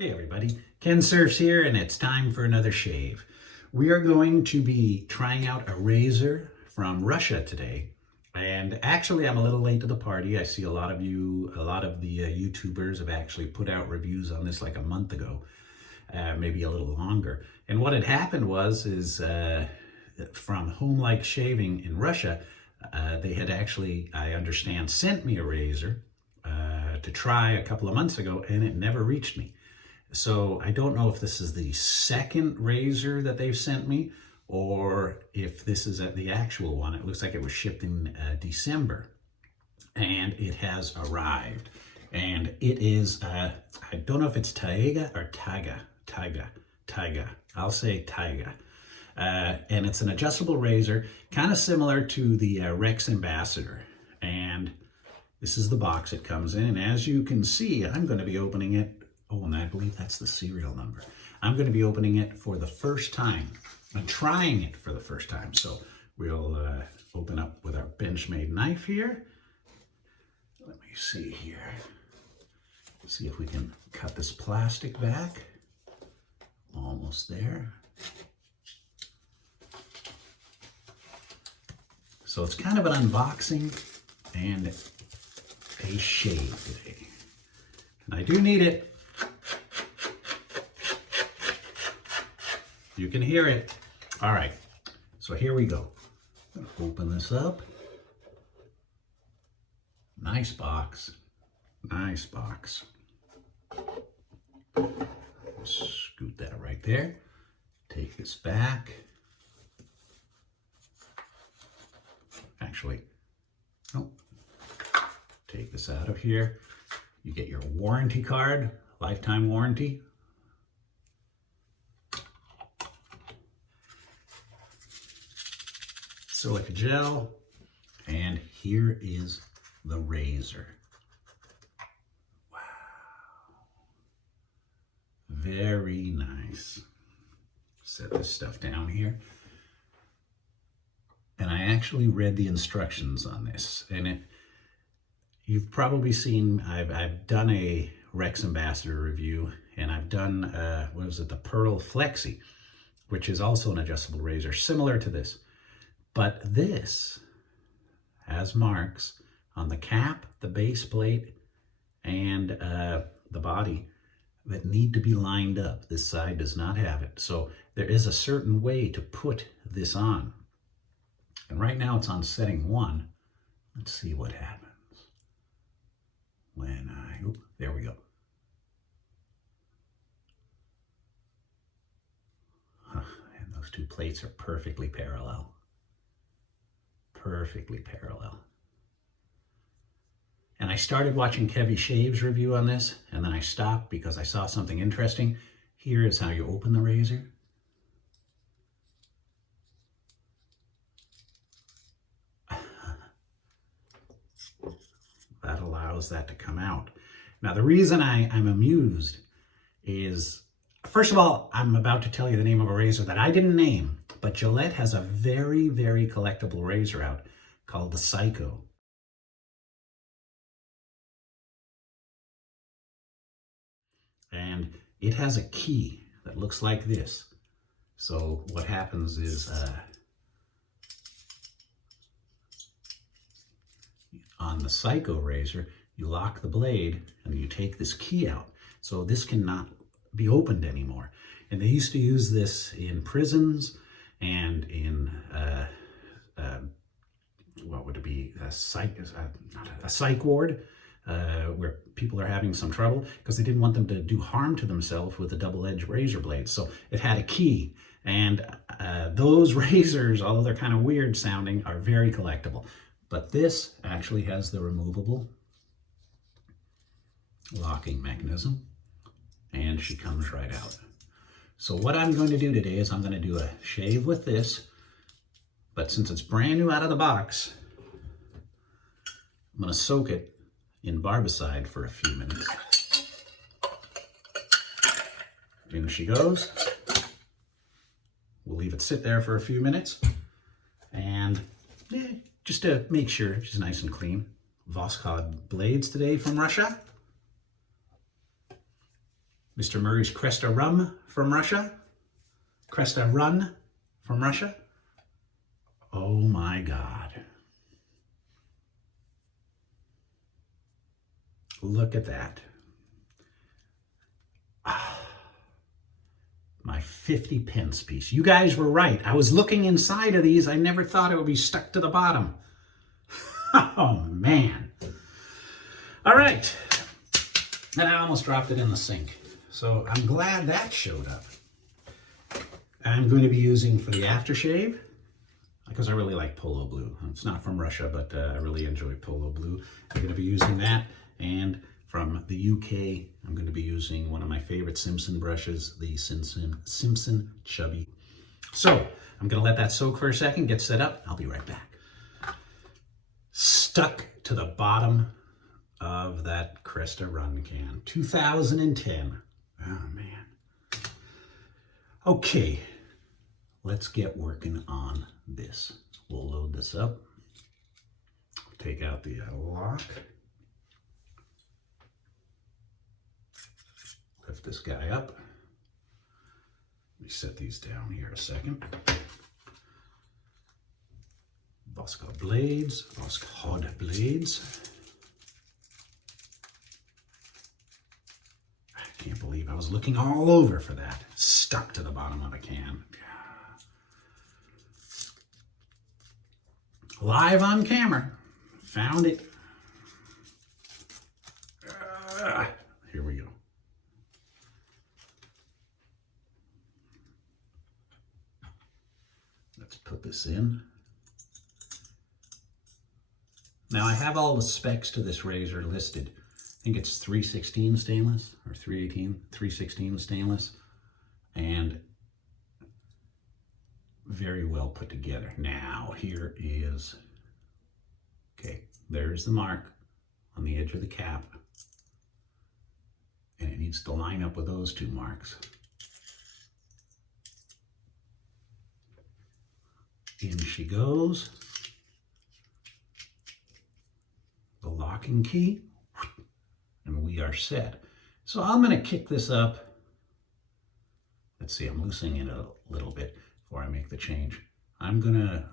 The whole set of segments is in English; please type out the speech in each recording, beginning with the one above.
Hey everybody, Kensurfs here, and it's time for another shave. We are going to be trying out a razor from Russia today. And actually, I'm a little late to the party. I see a lot of the YouTubers have actually put out reviews on this like a month ago, maybe a little longer. And what had happened is from HomeLikeShaving in Russia, they had actually, I understand, sent me a razor to try a couple of months ago, and it never reached me. So I don't know if this is the second razor that they've sent me or if this is the actual one. It looks like it was shipped in December, and it has arrived. And it is, I don't know if it's Taiga or Taiga. I'll say Taiga. And it's an adjustable razor, kind of similar to the Rex Ambassador. And this is the box it comes in. And as you can see, I'm going to be opening it. Oh, and I believe that's the serial number. I'm going to be opening it for the first time. I'm trying it for the first time. So we'll open up with our Benchmade knife here. Let me see here. See if we can cut this plastic back. Almost there. So it's kind of an unboxing and a shave today. And I do need it. You can hear it. All right, so here we go. I'm gonna open this up. Nice box, nice box. Scoot that right there. Take this back. Actually, oh, take this out of here. You get your warranty card, lifetime warranty. Silica gel, and here is the razor. Wow, very nice. Set this stuff down here. And I actually read the instructions on this, and you've probably seen, I've done a Rex Ambassador review, and I've done, what was it, the Pearl Flexi, which is also an adjustable razor, similar to this. But this has marks on the cap, the base plate, and the body that need to be lined up. This side does not have it. So there is a certain way to put this on. And right now it's on setting 1. Let's see what happens. When there we go. And those two plates are perfectly parallel. Perfectly parallel. And I started watching Kevy Shave's review on this, and then I stopped because I saw something interesting. Here is how you open the razor. That allows that to come out. Now, the reason I'm amused is, first of all, I'm about to tell you the name of a razor that I didn't name, but Gillette has a very, very collectible razor out called the Psycho. And it has a key that looks like this. So what happens is, on the Psycho razor, you lock the blade and you take this key out. So this cannot be opened anymore. And they used to use this in prisons and in what would it be, a psych ward, where people are having some trouble because they didn't want them to do harm to themselves with a double-edged razor blade. So it had a key, and those razors, although they're kind of weird sounding, are very collectible. But this actually has the removable locking mechanism, and she comes right out. So what I'm going to do today is I'm going to do a shave with this, but since it's brand new out of the box, I'm going to soak it in barbicide for a few minutes. In she goes. We'll leave it sit there for a few minutes, and just to make sure she's nice and clean. Voskhod blades today from Russia. Mr. Murray's Cresta rum from Russia. Cresta run from Russia. Oh my God. Look at that. My 50 pence piece. You guys were right. I was looking inside of these. I never thought it would be stuck to the bottom. Oh, man. All right. And I almost dropped it in the sink. So I'm glad that showed up. I'm going to be using for the aftershave, because I really like Polo Blue. It's not from Russia, but I really enjoy Polo Blue. I'm going to be using that. And from the UK, I'm going to be using one of my favorite Simpson brushes, the Simpson Chubby. So I'm going to let that soak for a second, get set up. I'll be right back. Stuck to the bottom of that Cresta Run can. 2010. Oh, man. Okay, let's get working on this. We'll load this up. Take out the lock. Lift this guy up. Let me set these down here a second. Voskhod blades. I can't believe I was looking all over for that. Stuck to the bottom of a can. Live on camera. Found it. Here we go. Let's put this in. Now I have all the specs to this razor listed. I think it's 316 stainless or 318, 316 stainless, and very well put together. Now here is, okay, there's the mark on the edge of the cap, and it needs to line up with those two marks. In she goes. The locking key, and we are set. So I'm going to kick this up. Let's see, I'm loosening it a little bit before I make the change. I'm going to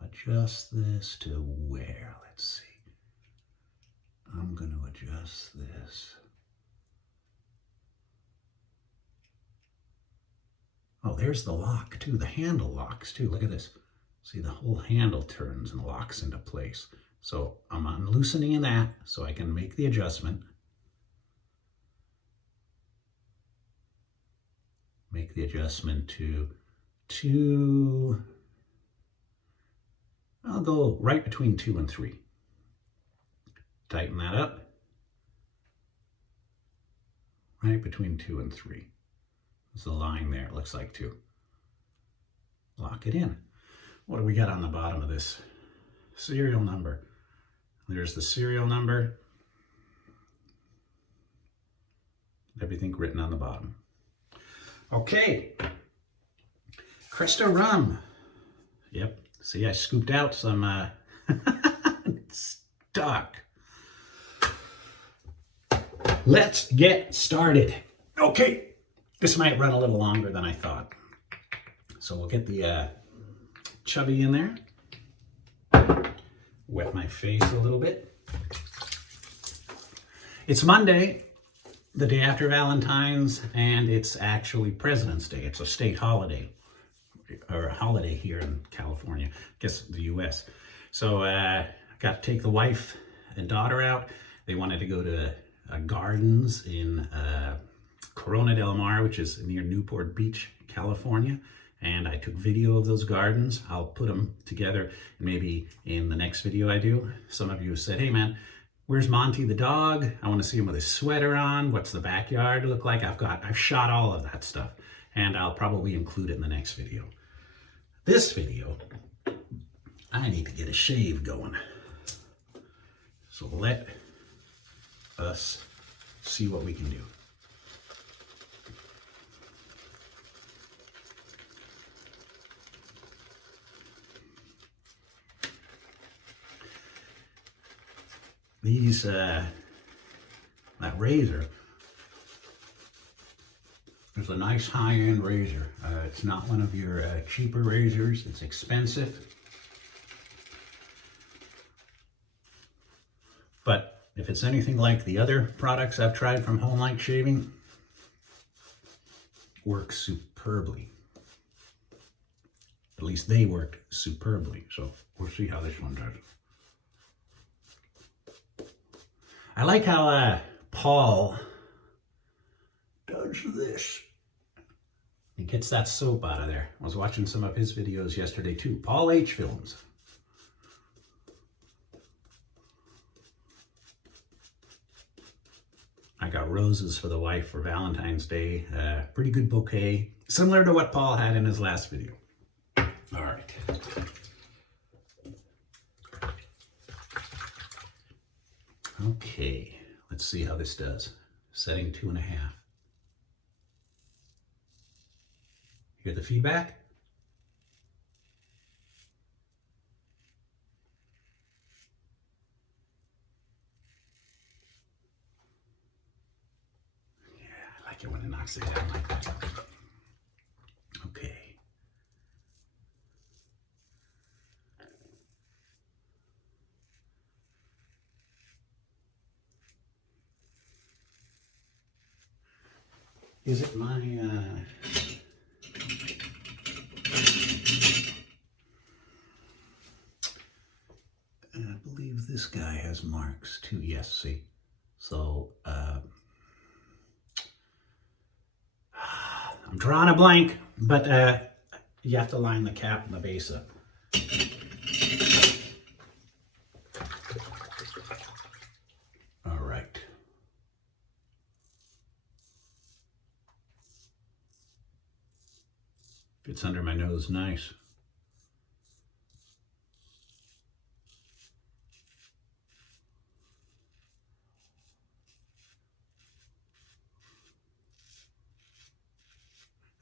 adjust this to where? Let's see. I'm going to adjust this. Oh, there's the lock too. The handle locks too. Look at this. See, the whole handle turns and locks into place. So I'm unloosening that so I can make the adjustment. Make the adjustment to 2. I'll go right between 2 and 3. Tighten that up. Right between 2 and 3. There's a line there, it looks like 2. Lock it in. What do we got on the bottom of this? Serial number. There's the serial number. Everything written on the bottom. Okay. Cresta rum. Yep. See, I scooped out some stock. Let's get started. Okay. This might run a little longer than I thought. So we'll get the Chubby in there. Wet my face a little bit. It's Monday, the day after Valentine's, and it's actually President's Day. It's a state holiday, or a holiday here in California, I guess the US. So I got to take the wife and daughter out. They wanted to go to gardens in Corona del Mar, which is near Newport Beach, California. And I took video of those gardens. I'll put them together maybe in the next video I do. Some of you said, hey man, where's Monty the dog? I want to see him with his sweater on. What's the backyard look like? I've shot all of that stuff, and I'll probably include it in the next video. This video, I need to get a shave going. So let us see what we can do. These, that razor It's a nice high-end razor. It's not one of your cheaper razors. It's expensive. But if it's anything like the other products I've tried from HomeLikeShaving, works superbly. At least they worked superbly. So we'll see how this one does. I like how Paul does this. He gets that soap out of there. I was watching some of his videos yesterday too. Paul H. Films. I got roses for the wife for Valentine's Day. Pretty good bouquet. Similar to what Paul had in his last video. All right. Okay, let's see how this does. Setting 2.5. Hear the feedback? Yeah, I like it when it knocks it down like that. Okay. Is it my, I believe this guy has marks too. Yes, see. So, I'm drawing a blank, but you have to line the cap and the base up. All right. Fits under my nose nice.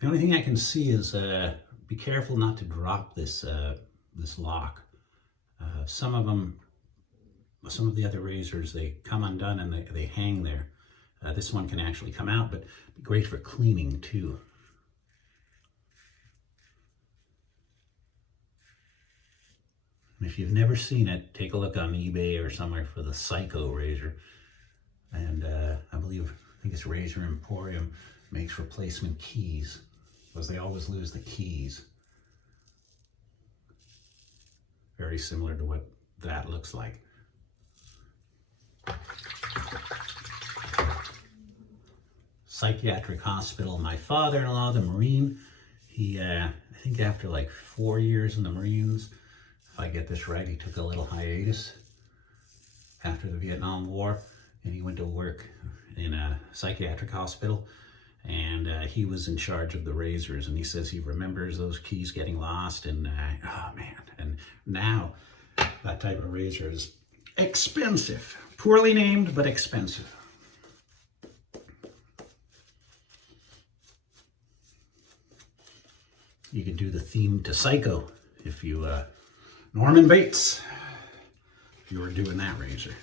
The only thing I can see is be careful not to drop this this lock. Some of the other razors, they come undone and they hang there. This one can actually come out, but be great for cleaning too. And if you've never seen it, take a look on eBay or somewhere for the Psycho razor. And I think it's Razor Emporium makes replacement keys, because they always lose the keys. Very similar to what that looks like. Psychiatric hospital. My father-in-law, the Marine, he, I think after like 4 years in the Marines, if I get this right, he took a little hiatus after the Vietnam War, and he went to work in a psychiatric hospital, and he was in charge of the razors, and he says he remembers those keys getting lost, and oh man, and now that type of razor is expensive. Poorly named, but expensive. You could do the theme to Psycho if you, Norman Bates, if you were doing that razor.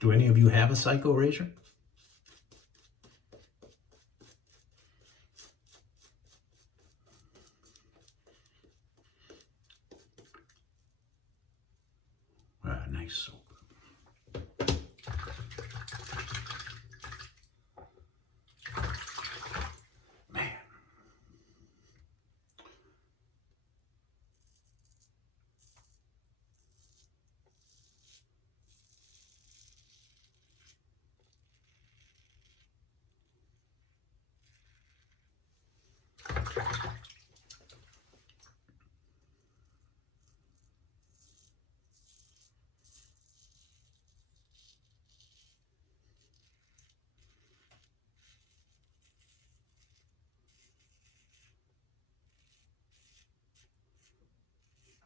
Do any of you have a Psycho razor? Nice soap. Man.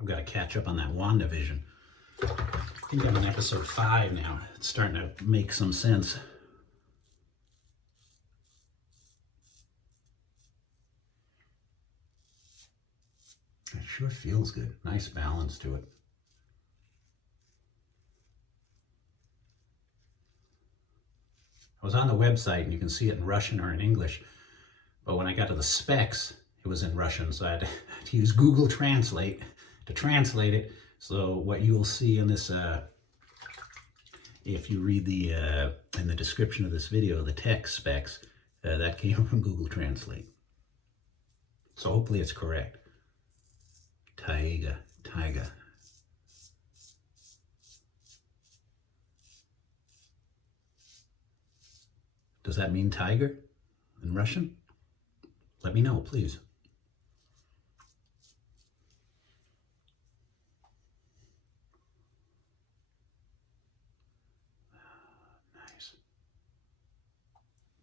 I've got to catch up on that WandaVision. I think I'm on episode 5 now. It's starting to make some sense. It sure feels good. Nice balance to it. I was on the website and you can see it in Russian or in English, but when I got to the specs, it was in Russian, so I had to use Google Translate to translate it. So what you will see in this, if you read the in the description of this video, the text specs, that came from Google Translate. So hopefully it's correct. Taiga. Does that mean tiger in Russian? Let me know, please.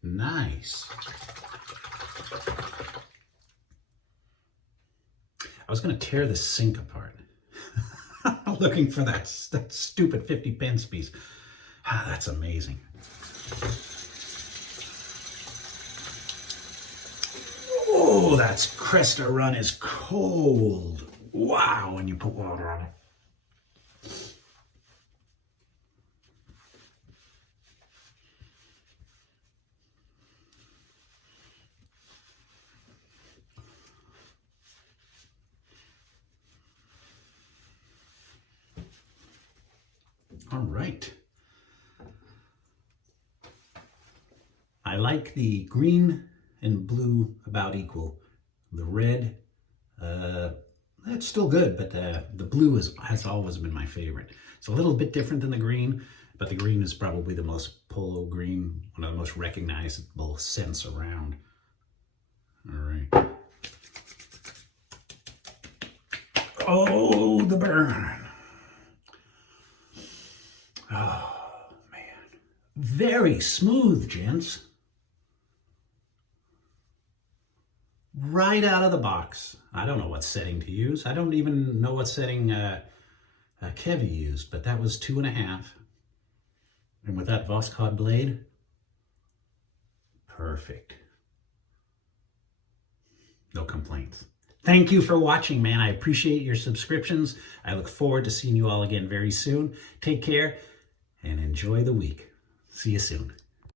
Nice. I was going to tear the sink apart. Looking for that stupid 50 pence piece. Ah, that's amazing. Oh, that Cresta run is cold. Wow, when you put water on it. All right. I like the green and blue about equal. The red, that's still good, but the blue has always been my favorite. It's a little bit different than the green, but the green is probably the most Polo green, one of the most recognizable scents around. All right. Oh, the burn. Oh, man. Very smooth, gents. Right out of the box. I don't know what setting to use. I don't even know what setting Kevy used, but that was 2.5. And with that Voskhod blade, perfect. No complaints. Thank you for watching, man. I appreciate your subscriptions. I look forward to seeing you all again very soon. Take care and enjoy the week. See you soon.